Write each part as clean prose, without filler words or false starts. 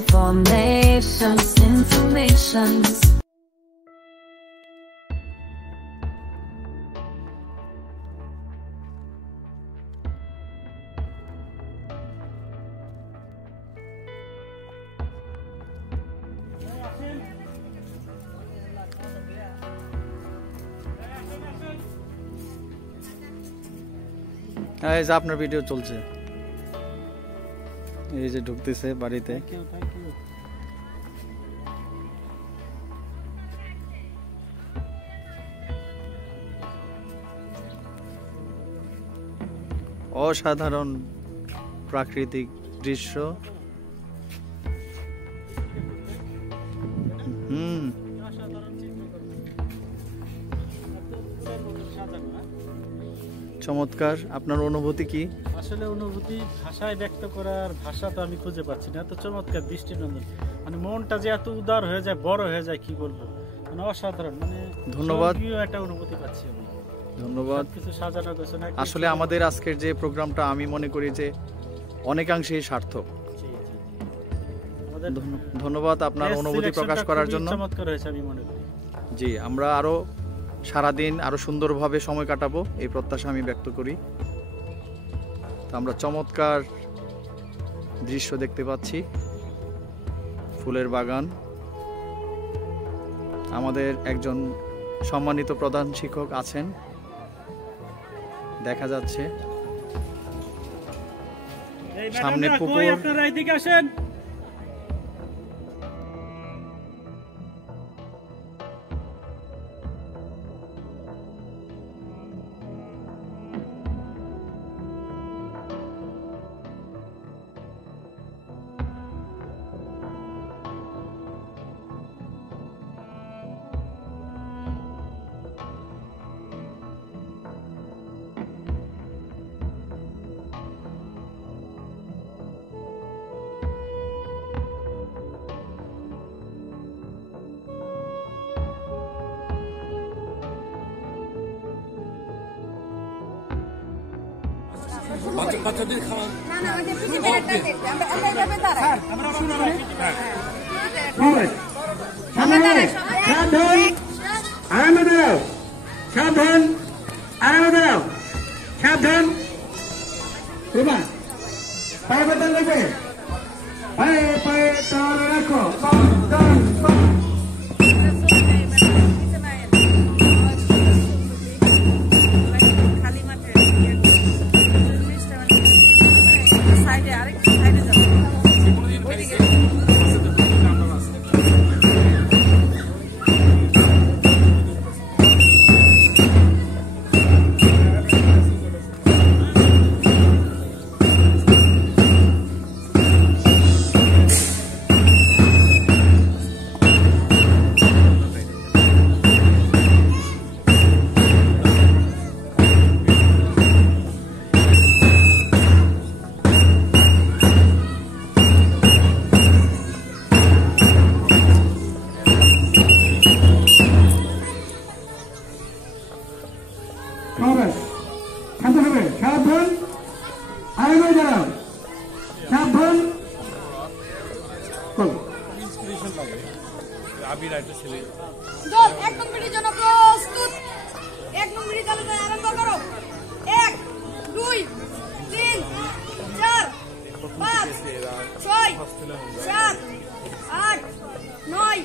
informations. এই যে আপনার ভিডিও চলছে, এই যে ঢুকতেছে বাড়িতে। অসাধারণ প্রাকৃতিক দৃশ্য। চমৎকার। আপনার অনুভূতি কি? আসলে অনুভূতি ভাষায় ব্যক্ত করার ভাষা তো আমি খুঁজে পাচ্ছি না। এত চমৎকার দৃষ্টিনন্দন, মানে মনটা যে এত উদার হয়ে যায়, বড় হয়ে যায়, কি বলবো, মানে অসাধারণ, মানে ধন্যবাদ। একটা অনুভূতি পাচ্ছি আমি। ধন্যবাদ। কিছু সাজানো গোছানো, আসলে আমাদের আজকের যে প্রোগ্রামটা আমি মনে করি যে অনেকাংশেই সার্থক। ধন্যবাদ আপনার অনুভূতি প্রকাশ করার জন্য। চমৎকার হয়েছে আমি মনে করি। জি, আমরা আরো সারাদিন আরো সুন্দরভাবে সময় কাটাবো এই প্রত্যাশা আমি ব্যক্ত করি। তো আমরা চমৎকার দৃশ্য দেখতে পাচ্ছি, ফুলের বাগান। আমাদের একজন সম্মানিত প্রধান শিক্ষক আছেন দেখা যাচ্ছে, সামনে পুকুর। আপনারা এদিকে আসেন। বাচ্চাদের খাওয়া সাবধান, আরামে দাঁড়াও, সাবধান। পায়ে বেতন লাগবে, পায়ে পায়ে তাহলে রাখো। সাবধান, আরামে দাঁড়াও, সাবধান। আবির একটা ছেলে এক নম্বরের জন্য প্রস্তুত। এক নম্বরের জন্য আরম্ভ করো। 1 2 3 4 5 6 7 8 9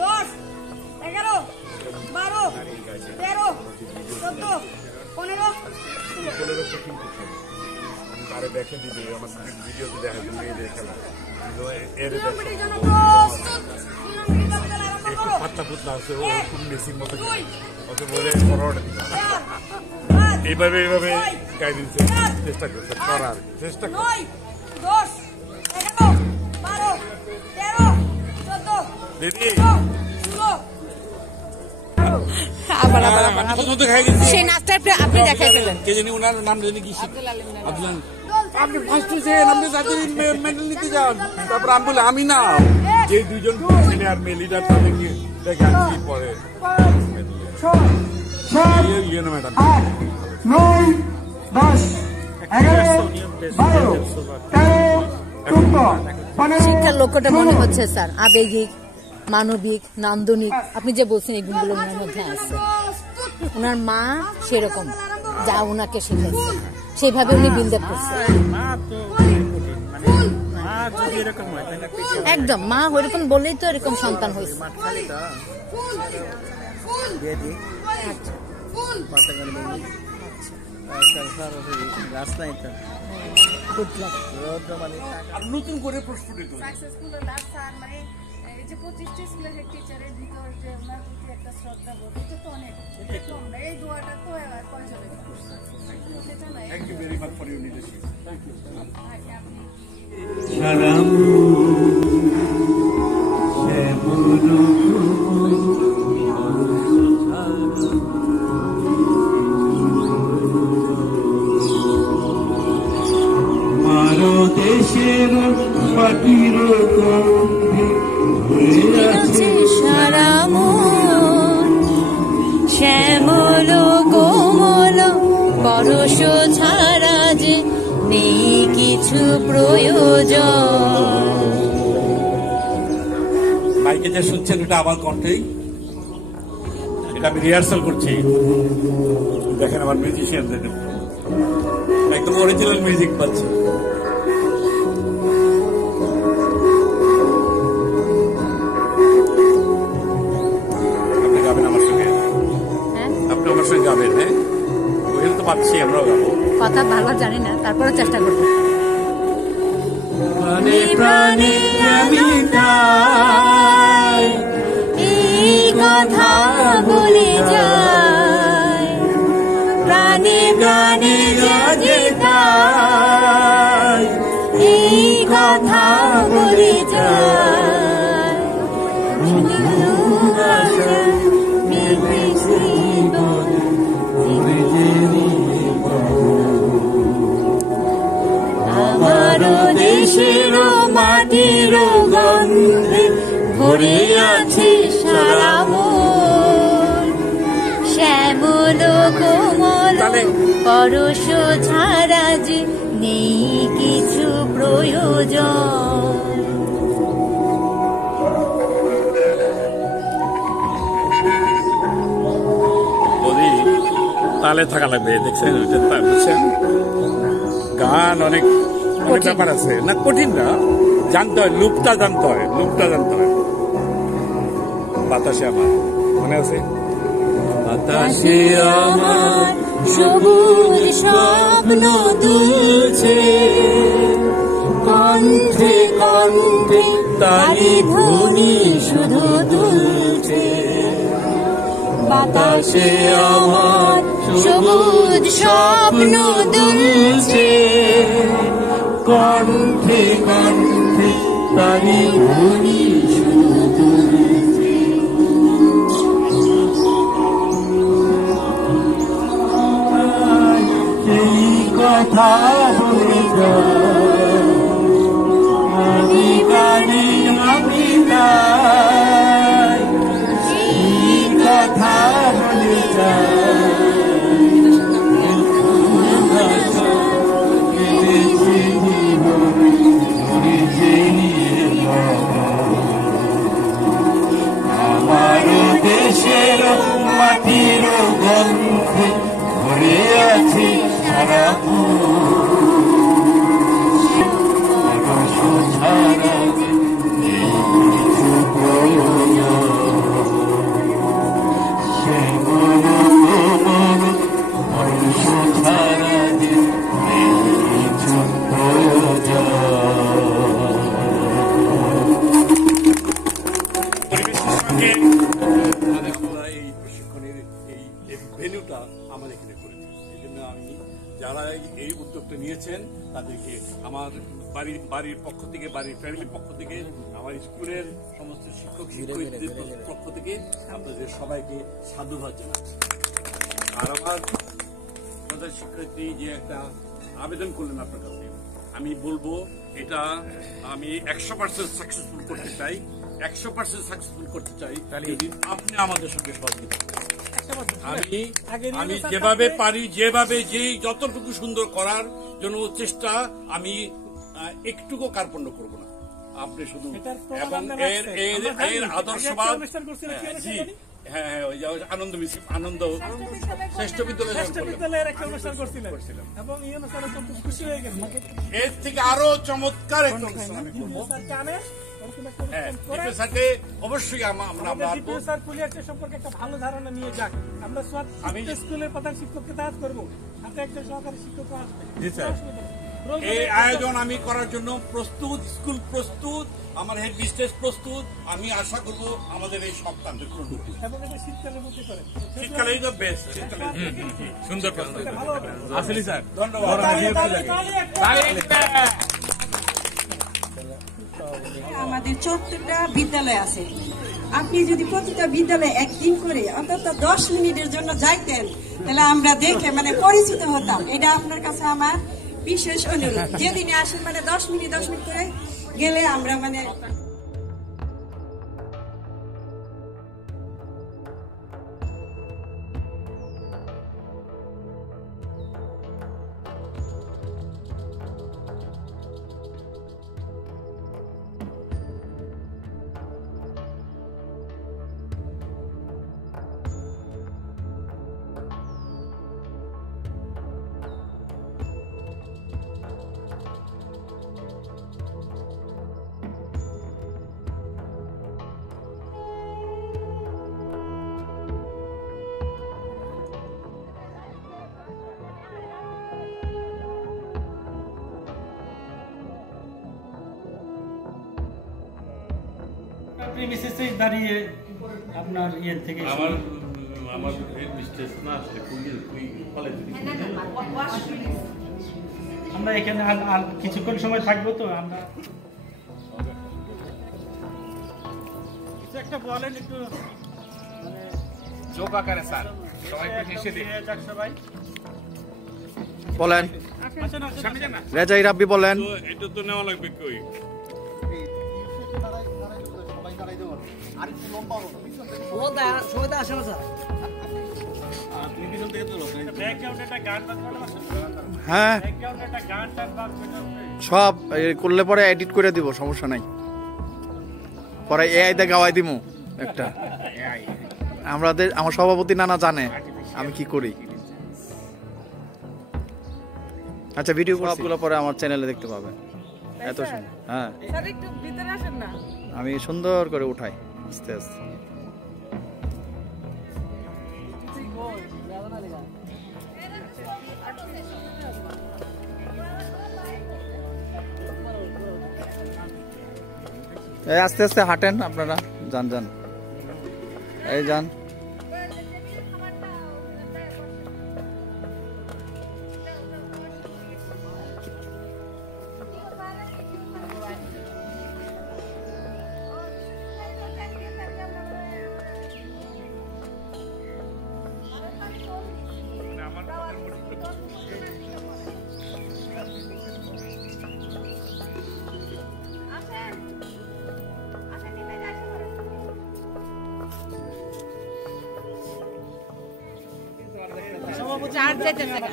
10 11 12 13 14 15 তারে দেখে দিবে আমার ভিডিওতে দেখা যায় মেয়েদের খেলা এর পাত্তা পুতলা আছে, ও খুব মেসির মতো ওকে বলে পরোটা দিবে। এইভাবে এইভাবে গাইডেন্স চেষ্টা করছে করার চেষ্টা করছে। 10 11 12 13 14 দিদি সেই নাচটা আপনি দেখাইছিলেন, কে জানি ওনার নাম জানি কি আব্দুল আলিম। আপনি ফার্স্ট আপনি যাদের মেডেল নিতে যান, তারপর আমি বলে আমি না, যে দুজন ছেলে আর মেয়ে লিডার তাদেরকে দেখে আসি পরে ইয়ে না ম্যাডাম। 9 10 11 12 13 শিক্ষার লক্ষ্যটা মনে হচ্ছে স্যার আবেগিক, মানবিক, নান্দনিক, আপনি যে বলছেন এই গুণগুলো ওনার মধ্যে আছে। ওনার মা সেরকম যা ওনাকে শিখেছে সেইভাবে উনি বিল্ড আপ করছে। মা তো কঠিন, মানে মা যদি এরকম হয় তাহলে একদম মা ওরকম বলেই তো এরকম সন্তান হয়েছে। আর নতুন করে প্রস্ফুটিত সাকসেসফুল লাস্ট স্যার মানে এই যে 25টি স্কুলের হেড টিচারের ভিতর যে ওনার প্রতি একটা শ্রদ্ধা বোধ, এটা তো অনেক কম না। এই দোয়াটা তো কয়জনে করছে সেটা না। Thank you very much for your leadership. Thank you. দেশের মাটির সারা মন শ্যামল কোমল পরশ ছাড়া যে নেই কিছু প্রয়োজন। মাইকে যে শুনছেন এটা আমার কণ্ঠেই, এটা আমি রিহার্সাল করছি। দেখেন আমার মিউজিশিয়ানদের একদম অরিজিনাল মিউজিক পাচ্ছে। আপনি গাবেন আমার সঙ্গে? আপনি আমার সঙ্গে গাবেন? হ্যাঁ, ওইখানে তো পাচ্ছি, আমরাও গাবো। কথা ভালো জানি না, তারপরে চেষ্টা করবো। প্রাণে প্রাণে আমি তাই এই কথা বলে যায়, প্রাণে প্রাণে যে তাই এই কথা বলে যায়। আমার দেশের মাটির গন্ধে ভরে আছে সারা মন, শ্যামল কোমল পরশ ছাড়া যে নেই কিছু প্রয়োজন। তালে থাকা লাগবে, দেখছেন? বুঝছেন, গান অনেক অনেক ব্যাপার আছে না, কঠিন না, জানতে হয়, লুপটা জানতে হয়, লুপটা জানতে হয়। বাতাসে আমার মনে আছে, বাতাসে আমার সবুজ স্বপ্ন দুলছে, কণ্ঠে কণ্ঠে তারি ধ্বনি শুধু দুলছে। বাতাসে আমার সবুজ স্বপ্ন দুলছে, কণ্ঠে কণ্ঠে তারি ধ্বনি শুধু দুলছে। সেই কথা বলে যায়, আমি জানি আমি তাই সেই কথা বলে যায়। আমার দেশের মাটির গন্ধে ভরে আছে সারা ছাড়া কিছু প্রয়োজন। সে মনুষ্য ছাড়া কিছু প্রয়োজন। এই প্রশিক্ষণের এই ভেন্যুটা আমার এখানে করেছি। এই জন্য আমি যারা এই উদ্যোগটা নিয়েছেন তাদেরকে আমার বাড়ির পক্ষ থেকে, বাড়ির ফ্যামিলির পক্ষ থেকে, আমার স্কুলের সমস্ত শিক্ষক শিক্ষয়িত্রীদের পক্ষ থেকে আপনাদের সবাইকে সাধুবাদ জানাচ্ছি। আর আমার প্রধান শিক্ষয়িত্রী যে একটা আবেদন করলেন আপনার কাছে, আমি বলবো এটা আমি 100% সাকসেসফুল করতে চাই, 100% সাকসেসফুল করতে চাই। যদি আপনি আমাদের সঙ্গে সহযোগিতা করেন, আমি যেভাবে পারি, যেভাবে যতটুকু সুন্দর করার জন্য চেষ্টা আমি একটুকু কার্পণ্য করব না। আপনি শুধু এটার প্রমাণ এবং আপনার এর আছে। এর আমরা জানি, এর আগে আদর্শবাদ একটা অনুষ্ঠান করছিলেন, কি অনুষ্ঠান জি জানি? হ্যাঁ ওই যে আনন্দ মিছিল আনন্দ শ্রেষ্ঠ বিদ্যালয় শ্রেষ্ঠ বিদ্যালয়ের একটা অনুষ্ঠান করছিলেন এবং এই অনুষ্ঠানে তো খুব খুশি হয়ে গেছে। এর থেকে আরো চমৎকার একটা অনুষ্ঠান আমি করবো। স্যারকে আনেন, ওরকম একটা হ্যাঁ অনুষ্ঠান করে ডিপি স্যারকে অবশ্যই আমরা আমাদের আসবো। দ্বিতীয় স্যার পুলিয়ার্সের সম্পর্কে একটা ভালো ধারণা নিয়ে যাক। আমরা আমি- স্কুলের প্রধান শিক্ষককে কাজ করবো, হাতে একজন সহকারী শিক্ষক আসবে। জি স্যার। অসুবিধা নেই। এই আয়োজন আমি করার জন্য প্রস্তুত, স্কুল প্রস্তুত, আমার হেড মিস্ট্রেস প্রস্তুত। আমি আশা করব আমাদের এই সপ্তাহে পূরণ করতে। এবং এটা শীতকালের মধ্যে করে। শীতকালেই তো বেস্ট, শীতকালে সুন্দর প্রশ্ন ভালো হবে। আসলে স্যার ধন্যবাদ। আমাদের 14টা বিদ্যালয় আছে। আপনি যদি প্রতিটা বিদ্যালয়ে একদিন করে অন্তত 10 মিনিটের জন্য যাইতেন, তাহলে আমরা দেখে মানে পরিচিত হতাম। এটা আপনার কাছে আমার বিশেষ অনুরোধ। যেদিনে আসেন মানে 10 মিনিট করে গেলে আমরা মানে প্রিমিসেসে দাঁড়িয়ে আপনার ইয়ে থেকে আমার হেড মিস্ট্রেস না আসলে কলেজে আমরা এখানে আর কিছুক্ষণ সময় থাকবো, তো আমরা কিছু একটা বলেন একটু, মানে যোগ আকারে স্যার সবাই একটু হেসে দিন। যাক সবাই বলেন, আসেন, আসেন। রেজাই রাব্বি বলেন। তো এটা তো নেওয়া লাগবে কই ব্যাকগ্রাউন্ডে একটা গান বাজবে না? হ্যাঁ, ব্যাকগ্রাউন্ডে একটা গান টান বাজবে না? সব করলে পরে এডিট করে দিব, সমস্যা নাই। পরে এআই তে গাওয়াই দিমু একটা। আমার সভাপতি নানা জানে আমি কি করি। আচ্ছা, ভিডিও সবগুলো পরে আমার চ্যানেলে দেখতে পাবেন। এত সুন্দর, হ্যাঁ স্যার একটু ভিতরে আসেন না। আমি সুন্দর করে উঠাই আস্তে আস্তে। এই আস্তে আস্তে হাঁটেন আপনারা, যান যান, এই যান। চার্জ যাইতেছে না।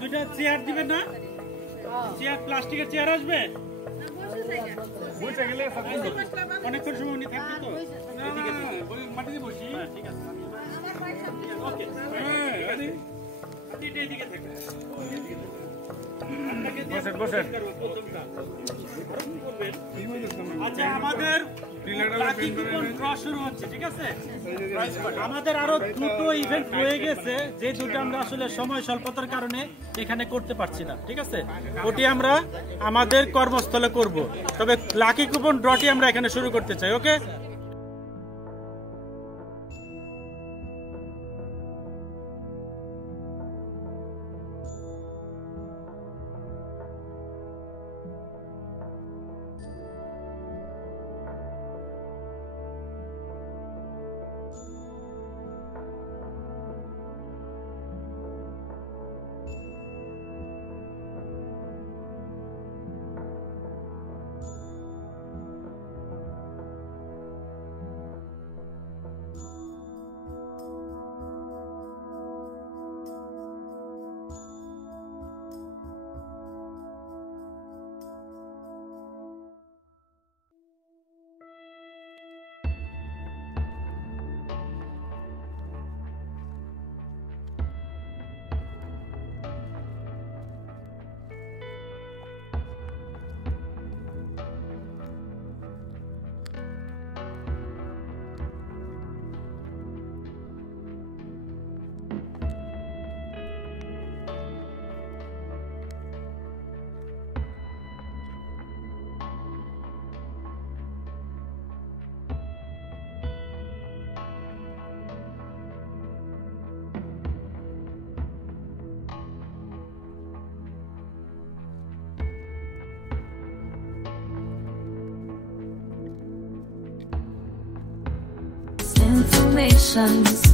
দুইটা চেয়ার দিবেন না? চেয়ার, প্লাস্টিকের চেয়ার আসবে? বসে গেলে অনেকক্ষণ সময় উনি থাকবে তো। মাটিতে বসি, ঠিক আছে। ওকে, এইদিকে থাকবে। আচ্ছা, আমাদের লাকি কুপন ড্র শুরু হচ্ছে, ঠিক আছে? আমাদের আরো দুটো ইভেন্ট রয়ে গেছে, যে দুটো আমরা আসলে সময় স্বল্পতার কারণে এখানে করতে পারছি না, ঠিক আছে? ওটি আমরা আমাদের কর্মস্থলে করব, তবে লাকি কুপন ড্রটি আমরা এখানে শুরু করতে চাই। ওকে। transformations.